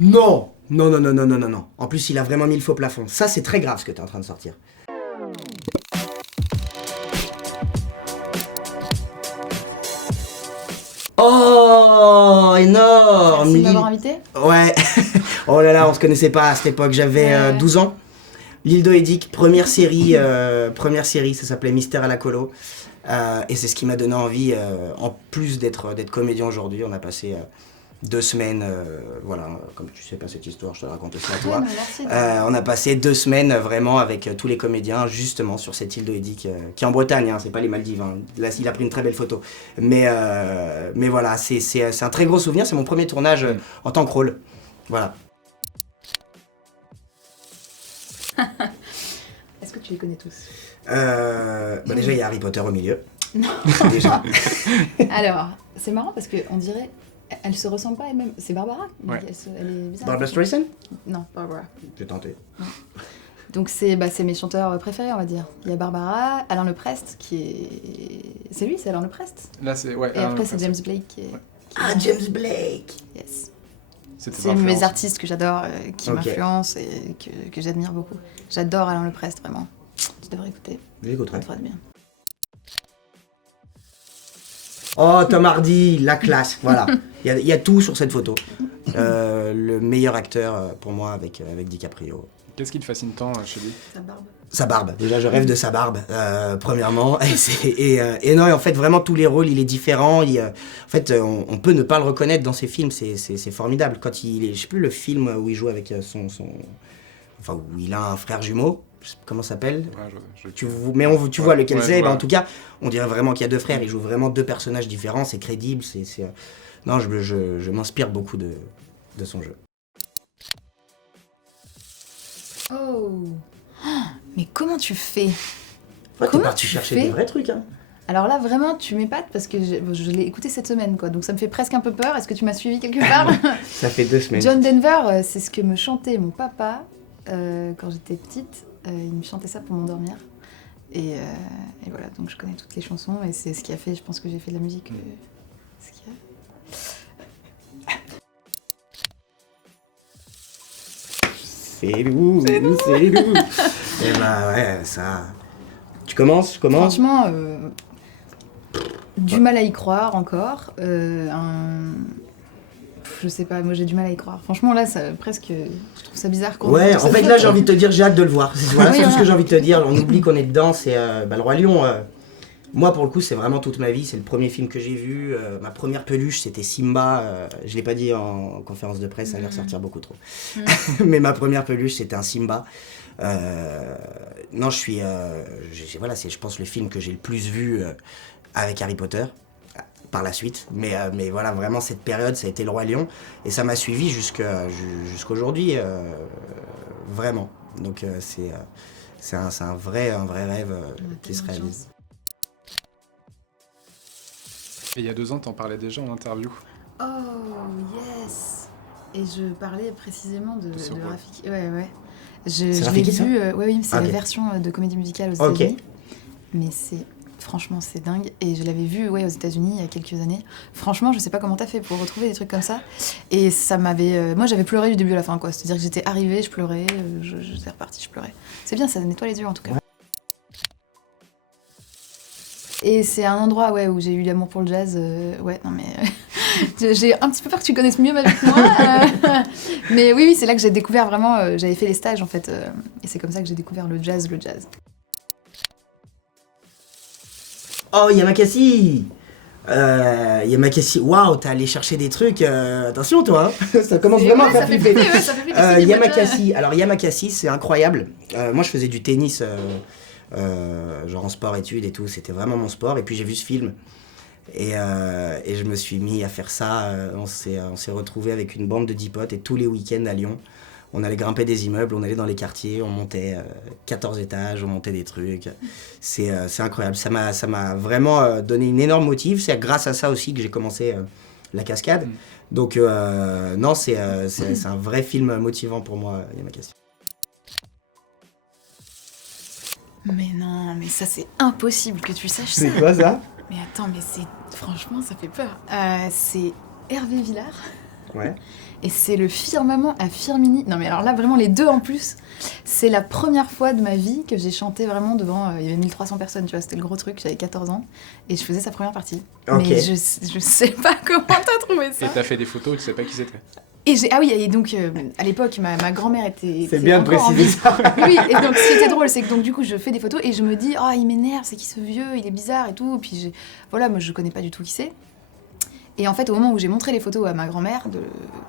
Non, non, non, non, non, non, non, non. En plus, il a vraiment mis le faux plafond. Ça, c'est très grave ce que t'es en train de sortir. Oh, énorme. Merci de m'avoir invité. Ouais. Oh là là, on se connaissait pas à cette époque. J'avais 12 ans. L'île d'Oedic, première série, ça s'appelait Mystère à la colo. Et c'est ce qui m'a donné envie, en plus d'être comédien aujourd'hui. On a passé 2 semaines, voilà, comme tu sais pas cette histoire, je te raconte ça à toi. Merci. On a passé 2 semaines vraiment avec tous les comédiens, justement sur cette île d'Oedic, qui est en Bretagne, hein, c'est pas les Maldives. Hein. Là, il a pris une très belle photo. Mais voilà, c'est un très gros souvenir, c'est mon premier tournage en tant que rôle. Voilà. Est-ce que tu les connais tous? Déjà, il y a Harry Potter au milieu. Non. Déjà. Alors, c'est marrant parce qu'on dirait, elle se ressemble pas elle-même. C'est Barbara. Ouais. Elle est bizarre. Barbara Streisand? Non, Barbara. J'ai tenté. Donc c'est mes chanteurs préférés, on va dire. Il y a Barbara, Alain Leprest qui est... C'est lui, c'est Alain Leprest. Là, c'est... Ouais, Et après c'est James Blake qui est... Ouais. Ah, James Blake! Yes. C'était C'est mes artistes que j'adore, qui m'influencent et que j'admire beaucoup. J'adore Alain Leprest, vraiment. Tu devrais écouter. J'écouterai. Ça te ferait du bien. Oh, Tom Hardy, la classe, voilà. Il y a tout sur cette photo. Le meilleur acteur pour moi avec DiCaprio. Qu'est-ce qui te fascine tant chez lui? Sa barbe. Sa barbe, déjà je rêve de sa barbe, premièrement. Et non, et en fait, vraiment tous les rôles, il est différent. En fait, on peut ne pas le reconnaître dans ses films, c'est formidable. Quand je sais plus le film où il joue avec enfin, où il a un frère jumeau, je sais pas comment ça s'appelle. Ouais, Tu vois lequel ouais, c'est. ouais. En tout cas, on dirait vraiment qu'il y a 2 frères. Il joue vraiment 2 personnages différents. C'est crédible. Non, je m'inspire beaucoup de son jeu. Oh. Mais comment tu fais? Ouais, t'es Comment parti tu chercher fais des vrais trucs, hein. Alors là, vraiment, tu m'épates parce que je l'ai écouté cette semaine, quoi. Donc ça me fait presque un peu peur. Est-ce que tu m'as suivi quelque part? Ça fait 2 semaines. John Denver, c'est ce que me chantait mon papa quand j'étais petite. Il me chantait ça pour m'endormir. Et voilà, donc je connais toutes les chansons et c'est ce qui a fait, je pense que j'ai fait de la musique. Ce qui a... C'est lourd. Et bah ouais, ça... Tu commences? Franchement, du mal à y croire encore. Je sais pas, moi j'ai du mal à y croire. Franchement là, ça, presque, je trouve ça bizarre. Ouais, en fait là j'ai envie de te dire, j'ai hâte de le voir. Voilà, Oui, c'est tout ce voilà. que j'ai envie de te dire. On oublie qu'on est dedans, c'est le Roi Lion. Moi pour le coup c'est vraiment toute ma vie, c'est le premier film que j'ai vu. Ma première peluche c'était Simba. Je l'ai pas dit en conférence de presse, ça allait ressortir beaucoup trop. Mais ma première peluche c'était un Simba. Non, voilà, c'est je pense le film que j'ai le plus vu avec Harry Potter par la suite. Mais voilà, vraiment cette période ça a été le Roi Lion et ça m'a suivi jusqu'aujourd'hui, vraiment. Donc c'est un vrai rêve qui se réalise. Et il y a 2 ans, t'en parlais déjà en interview. Oh yes. Et je parlais précisément de ce rôle. Rafiki. Ouais. C'est Je l'ai Rafiki, ça? vu, oui, c'est Ok. la version de comédie musicale aux Ok. États-Unis. Mais franchement, c'est dingue. Et je l'avais vu aux États-Unis il y a quelques années. Franchement, je sais pas comment t'as fait pour retrouver des trucs comme ça. Et ça m'avait. Moi, j'avais pleuré du début à la fin, quoi. C'est-à-dire que j'étais arrivée, je pleurais, j'étais repartie, je pleurais. C'est bien, ça nettoie les yeux en tout cas. Ouais. Et c'est un endroit où j'ai eu l'amour pour le jazz. Ouais, non mais. J'ai un petit peu peur que tu connaisses mieux ma vie que moi. Mais oui, c'est là que j'ai découvert vraiment. J'avais fait les stages en fait. Et c'est comme ça que j'ai découvert le jazz. Oh, Yamakasi! Yamakasi, waouh, t'es allé chercher des trucs. Attention, toi, hein. Ça commence vraiment à faire flipper. Ça fait flipper. Yamakasi, alors Yamakasi, c'est incroyable. Moi, je faisais du tennis, genre en sport-études et tout. C'était vraiment mon sport. Et puis, j'ai vu ce film. Et je me suis mis à faire ça. On s'est retrouvés avec une bande de 10 potes. Et tous les week-ends à Lyon, on allait grimper des immeubles, on allait dans les quartiers, on montait 14 étages, on montait des trucs. C'est incroyable. Ça m'a vraiment donné une énorme motive. C'est grâce à ça aussi que j'ai commencé la cascade. Donc non, c'est un vrai film motivant pour moi, Yamakasi. Mais non, mais ça c'est impossible que tu saches ça. C'est quoi ça? Mais attends, mais franchement, ça fait peur. C'est Hervé Villard. Ouais. Et c'est le Firmament à Firmini. Non mais alors là, vraiment les deux en plus. C'est la première fois de ma vie que j'ai chanté vraiment devant... il y avait 1300 personnes, tu vois, c'était le gros truc, j'avais 14 ans. Et je faisais sa première partie. Ok. Mais je sais pas comment t'as trouvé ça. Et t'as fait des photos, tu sais pas qui c'était. Et ah oui, et donc à l'époque, ma grand-mère était C'est bien de encore en préciser vie. ça. Oui, et donc ce qui était drôle, c'est que donc du coup, je fais des photos et je me dis, oh, il m'énerve, c'est qui ce vieux, il est bizarre et tout. Et puis voilà, moi je connais pas du tout qui c'est. Et en fait, au moment où j'ai montré les photos à ma grand-mère,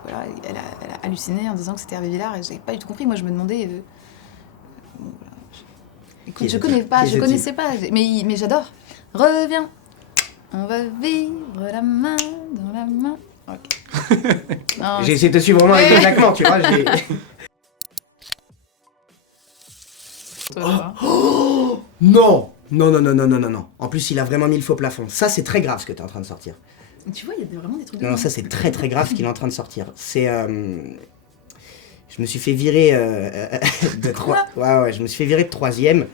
voilà, elle a halluciné en disant que c'était Hervé Villard et j'avais pas du tout compris. Moi, je me demandais. Bon, voilà. Écoute, je connaissais pas, mais j'adore. Reviens, on va vivre la main dans la main. Ok. Non, J'ai essayé de te suivre vraiment avec les claquements, tu vois. Non, non, non, non, non, non, non, non. En plus, il a vraiment mis le faux plafond. Ça, c'est très grave ce que tu es en train de sortir. Tu vois, il y a vraiment des trucs. Non, non, ça, c'est très, très grave ce qu'il est en train de sortir. C'est... Je me suis fait virer de 3... Ouais, je me suis fait virer de 3e.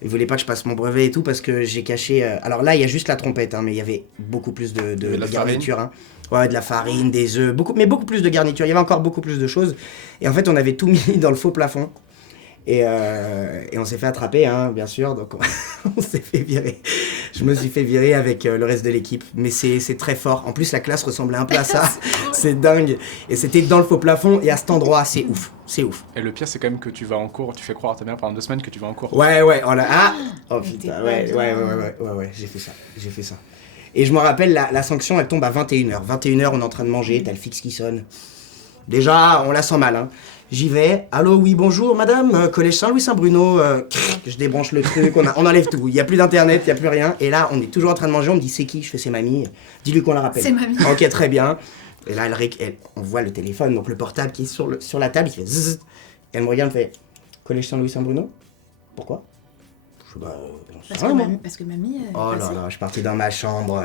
Ils voulaient pas que je passe mon brevet et tout parce que j'ai caché... Alors là, il y a juste la trompette, hein, mais il y avait beaucoup plus de garniture. Hein. Ouais, de la farine, des œufs, beaucoup plus de garniture. Il y avait encore beaucoup plus de choses. Et en fait, on avait tout mis dans le faux plafond. Et on s'est fait attraper, hein, bien sûr, donc on s'est fait virer. Je me suis fait virer avec le reste de l'équipe, mais c'est très fort. En plus, la classe ressemblait un peu à ça, c'est dingue. Et c'était dans le faux plafond, et à cet endroit, c'est ouf, c'est ouf. Et le pire, c'est quand même que tu vas en cours, tu fais croire à ta mère pendant 2 semaines que tu vas en cours. Ouais, oh là, ah oh putain, ouais, j'ai fait ça. Et je me rappelle, la sanction, elle tombe à 21h. 21h, on est en train de manger, t'as le fixe qui sonne. Déjà, on la sent mal, hein. J'y vais. Allô, oui, bonjour, madame, collège Saint-Louis-Saint-Bruno. Je débranche le truc, on enlève tout. Il n'y a plus d'internet, il n'y a plus rien. Et là, on est toujours en train de manger. On me dit, c'est qui? Je fais, c'est mamie. Dis-lui qu'on la rappelle. C'est mamie. Ok, très bien. Et là, on voit le téléphone, donc le portable qui est sur la table, il fait zzz. Et elle me regarde, elle fait, collège Saint-Louis-Saint-Bruno? Pourquoi? Je fais, Parce que mamie. Oh là là, je partais dans ma chambre.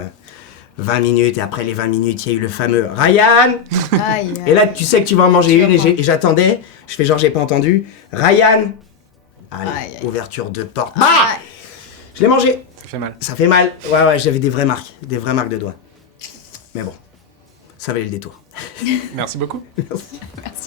20 minutes, et après les 20 minutes, il y a eu le fameux Ryan. Aïe, Et là, tu sais que tu vas en manger une, et j'attendais. Je fais genre, j'ai pas entendu. Ryan. Allez, Aïe. ouverture de porte. Ah. Ah, je l'ai mangé. Ça fait mal. Ça fait mal. Ouais, j'avais des vraies marques de doigts. Mais bon, ça valait le détour. Merci beaucoup. Merci.